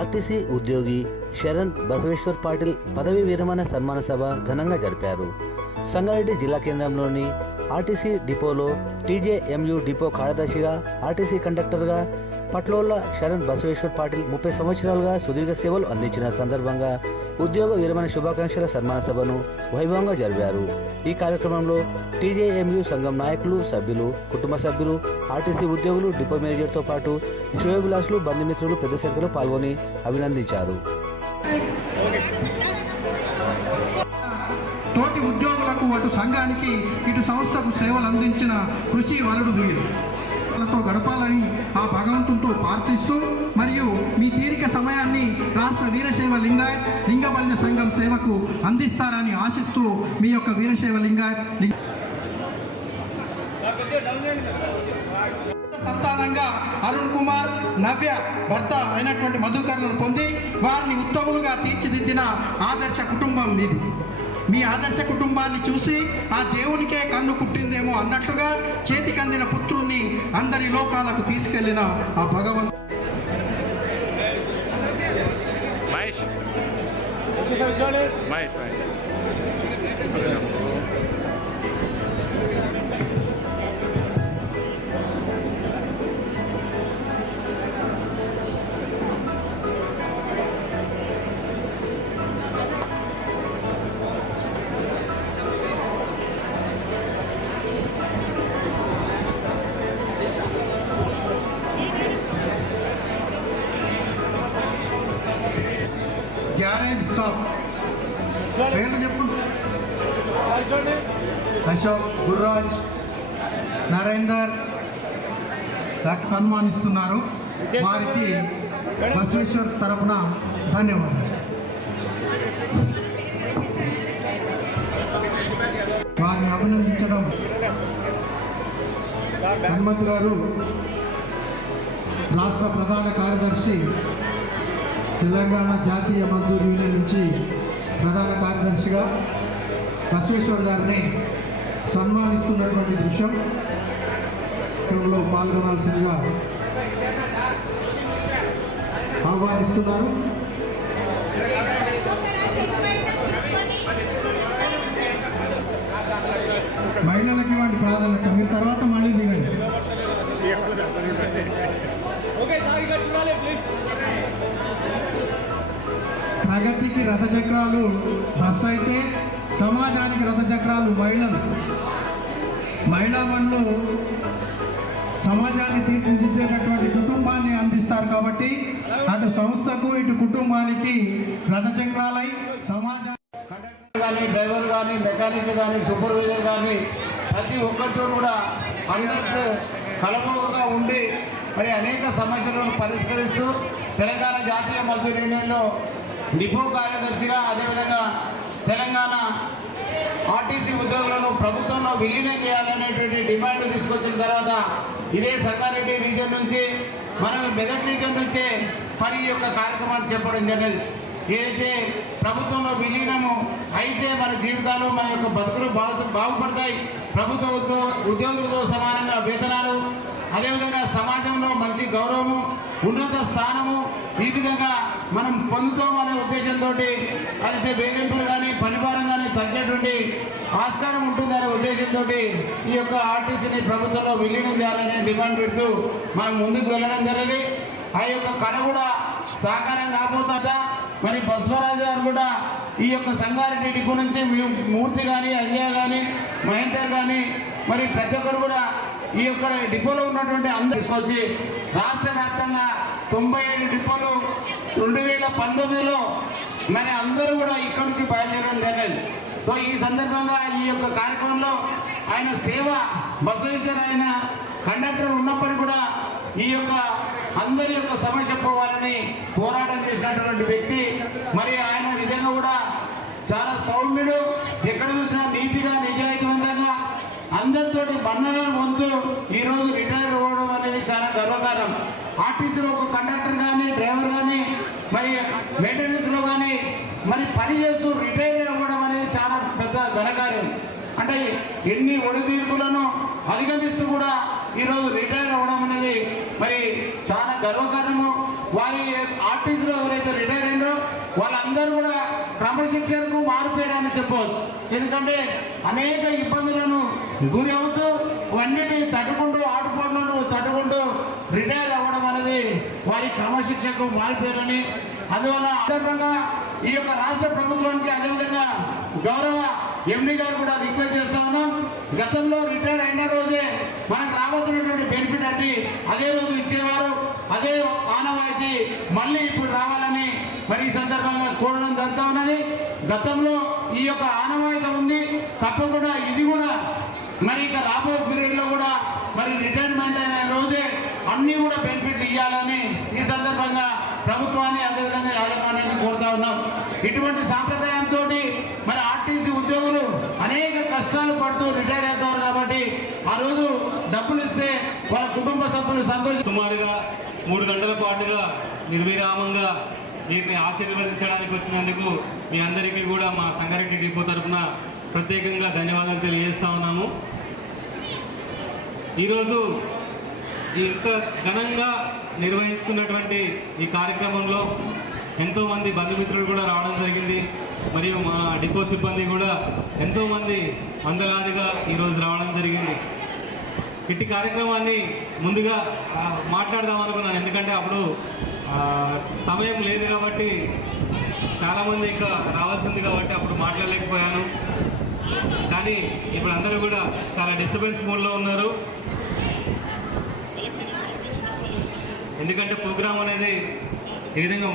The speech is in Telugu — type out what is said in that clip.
ఆర్టీసీ ఉద్యోగి శరణ్ బసవేశ్వర్ పాటిల్ పదవీ విరమణ సన్మాన సభ ఘనంగా జరిపారు. సంగారెడ్డి జిల్లా కేంద్రంలోని ఆర్టీసీ డిపోలో టీజేఎంయు డిపో కార్యదర్శిగా, ఆర్టీసీ కండక్టర్గా పట్లోళ్ల శరణ్ బసవేశ్వర్ పాటిల్ 30 సంవత్సరాలుగా సుదీర్ఘ సేవలు అందించిన సందర్భంగా ఉద్యోగ విరమణ శుభాకాంక్షల సన్మాన సభను వైభవంగా జరిపారు. ఈ కార్యక్రమంలో టీజేఎంయు సంఘం నాయకులు, సభ్యులు, కుటుంబ సభ్యులు, ఆర్టీసీ ఉద్యోగులు, డిపో మేనేజర్తో పాటు శ్రేయోభిలాషులు, బంధుమిత్రులు పెద్ద సంఖ్యలో పాల్గొని అభినందించారు. తోటి ఉద్యోగులకు, అటు సంఘానికి, ఇటు సంస్థకు సేవలు అందించిన కృషి వలుడు వీరు గడపాలని ఆ భగవంతునితో ప్రార్థిస్తూ, మరియు మీ తీరిక సమయాన్ని రాష్ట్ర వీరశైవ లింగబలిజ సంఘం సేవకు అందిస్తారని ఆశిస్తూ మీ యొక్క వీరశైవ సంతానంగా అరుణ్ కుమార్, నవ్య భర్త అయినటువంటి మధుకర్లను పొంది వారిని ఉత్తములుగా తీర్చిదిద్దిన ఆదర్శ కుటుంబం ఇది. మీ ఆదర్శ కుటుంబాన్ని చూసి ఆ దేవునికే కన్ను పుట్టిందేమో అన్నట్లుగా చేతికందిన పుత్రుణ్ణి అందరి లోకాలకు తీసుకెళ్లిన ఆ భగవంతుడు గ్యారేజ్ స్టాప్ పేర్లు చెప్పు. అశోక్, గుర్రాజ్, నరేందర్ సన్మానిస్తున్నారు. వారికి బసవేశ్వర్ తరపున ధన్యవాదాలు. వారిని అభినందించడం హనుమంత్ గారు, రాష్ట్ర ప్రధాన కార్యదర్శి, తెలంగాణ జాతీయ మజ్దూర్ యూనియన్ నుంచి ప్రధాన కార్యదర్శిగా బసవేశ్వర్ గారిని సన్మానిస్తున్నటువంటి దృశ్యం పాల్గొనాల్సిందిగా ఆహ్వానిస్తున్నారు. మహిళలకి ఇవ్వండి ప్రాధాన్యత, మీరు తర్వాత మళ్ళీ దిగండి. ప్రగతికి రథచక్రాలు బస్సు అయితే, సమాజానికి రథచక్రాలు మహిళలు. మహిళా మనులు సమాజాన్ని తీర్చిదిద్దేటటువంటి కుటుంబాన్ని అందిస్తారు కాబట్టి అటు సంస్థకు, ఇటు కుటుంబానికి రథచక్రాలై సమాజాన్ని కండక్టర్ కానీ, డ్రైవర్ కానీ, మెకానిక్ కానీ, సూపర్వైజర్ కానీ ప్రతి ఒక్కరితో కూడా అందరితో కలబోగా ఉండి మరి అనేక సమస్యలను పరిష్కరిస్తూ తెలంగాణ జాతీయ మజ్దూర్ యూనియన్లో డిపో కార్యదర్శిగా, అదేవిధంగా తెలంగాణ ఆర్టీసీ ఉద్యోగులను ప్రభుత్వంలో విలీనం చేయాలనేటువంటి డిమాండ్ తీసుకొచ్చిన తర్వాత ఇదే సంగారెడ్డి రీజన్ నుంచి, మనం మెదక్ రీజన్ నుంచే మరి ఈ యొక్క కార్యక్రమాన్ని చెప్పడం జరిగింది. ఏదైతే ప్రభుత్వంలో విలీనము అయితే మన జీవితాలు, మన యొక్క బతుకులు బాగుపడతాయి. ప్రభుత్వ ఉద్యోగులతో సమానంగా వేతనాలు, అదేవిధంగా సమాజంలో మంచి గౌరవము, ఉన్నత స్థానము ఈ విధంగా మనం పొందుతామనే ఉద్దేశంతో అయితే వేధింపులు కానీ, పనిభారం కానీ తగ్గేటువంటి ఆస్కారం ఉంటుందనే ఉద్దేశంతో ఈ యొక్క ఆర్టీసీని ప్రభుత్వంలో విలీనం చేయాలనే డిమాండ్ పెడుతూ మనం ముందుకు వెళ్ళడం జరిగింది. ఆ యొక్క కళ కూడా సాకారం కాకపోతుందా. మరి బసవరాజు గారు కూడా ఈ యొక్క సంగారెడ్డి డిపో నుంచి మూర్తి కానీ, అజయ్ కానీ, మహేందర్ కానీ మరి ప్రతి ఒక్కరు కూడా ఈ యొక్క డిపోలో ఉన్నటువంటి అందరూ తీసుకొచ్చి రాష్ట్ర వ్యాప్తంగా 97 డిపోలు 2019లో మరి అందరూ కూడా ఇక్కడి నుంచి బయలుదేరడం జరిగింది. సో ఈ సందర్భంగా ఈ యొక్క కార్యక్రమంలో ఆయన సేవ, బసవేశ్వర్ ఆయన కండక్టర్ ఉన్నప్పటికీ కూడా ఈ యొక్క అందరి యొక్క సమస్య పోవాలని పోరాటం చేసినటువంటి వ్యక్తి. మరి ఆయన నిజంగా కూడా చాలా సౌమ్యుడు, ఎక్కడ చూసినా నీతిగా, నిజాయితీవంతంగా అందరితోటి బంధనాలు పొందుతూ ఈరోజు రిటైర్ అవ్వడం అనేది చాలా గర్వకారణం. ఆర్టీసీలో ఒక కండక్టర్ కానీ, డ్రైవర్ కానీ, మరి మెయింటెనెన్స్లో కానీ మరి పని చేస్తూ రిటైర్ అవ్వడం అనేది చాలా పెద్ద ఘనకార్యం. అంటే ఎన్ని ఒడిదీర్పులను అధిగమిస్తూ కూడా ఈరోజు రిటైర్ అవ్వడం అనేది మరి చాలా గర్వకారణము. వారి ఆర్టీసీలో ఎవరైతే రిటైర్ అయినారో వాళ్ళందరూ కూడా క్రమశిక్షణకు మారిపోయారని చెప్పవచ్చు. ఎందుకంటే అనేక ఇబ్బందులను గురి అవుతూ అన్నిటిని తట్టుకుంటూ ఆటుపోట్లను తట్టుకుంటూ రిటైర్ అవ్వడం అనేది వారి క్రమశిక్షణకు మారిపోయారని, అందువల్ల సందర్భంగా ఈ యొక్క రాష్ట్ర ప్రభుత్వానికి అదేవిధంగా గౌరవ ఎండి గారు కూడా రిక్వెస్ట్ చేస్తా ఉన్నాం. గతంలో రిటైర్ అయిన రోజే మనకు రావాల్సినటువంటి బెనిఫిట్ అన్ని అదే రోజు ఇచ్చేవారు, అదే ఆనవాయితీ మళ్ళీ ఇప్పుడు రావాలని మరి ఈ సందర్భంగా కోరడం జరుగుతూ ఉన్నది. గతంలో ఈ యొక్క ఆనవాయితీ ఉంది, తప్పకుండా ఇది కూడా మరి ఇక రాబో పీరియడ్లో కూడా మరి రిటైర్మెంట్ అయిన రోజే అన్ని కూడా బెనిఫిట్లు ఇవ్వాలని ఈ సందర్భంగా ప్రభుత్వాన్ని అదేవిధంగా యాజమాన్యాన్ని కోరుతా ఉన్నాం. ఇటువంటి సాంప్రదాయంతో మరి ఆర్టీసీ ఉద్యోగులు అనేక కష్టాలు పడుతూ రిటైర్ అవుతారు కాబట్టి ఆ రోజు డబ్బులు ఇస్తే వాళ్ళ కుటుంబ సభ్యులు సంతోషం. సుమారుగా 3 గంటల పాటుగా నిర్విరామంగా వీరిని ఆశీర్వదించడానికి వచ్చినందుకు మీ అందరికీ కూడా మా సంగారెడ్డి డిపో తరఫున ప్రత్యేకంగా ధన్యవాదాలు తెలియజేస్తా ఉన్నాము. ఈరోజు ఇంత ఘనంగా నిర్వహించుకున్నటువంటి ఈ కార్యక్రమంలో ఎంతోమంది బంధుమిత్రులు కూడా రావడం జరిగింది. మరియు మా డిపో సిబ్బంది కూడా ఎంతోమంది వందలాదిగా ఈరోజు రావడం జరిగింది. ఇట్టి కార్యక్రమాన్ని ముందుగా మాట్లాడదాం అనుకున్నాను, ఎందుకంటే అప్పుడు సమయం లేదు కాబట్టి చాలామంది ఇంకా రావాల్సింది కాబట్టి అప్పుడు మాట్లాడలేకపోయాను. కానీ ఇప్పుడు అందరూ కూడా చాలా డిస్టర్బెన్స్ మోడ్లో ఉన్నారు. ఎందుకంటే ప్రోగ్రాం అనేది ఈ విధంగా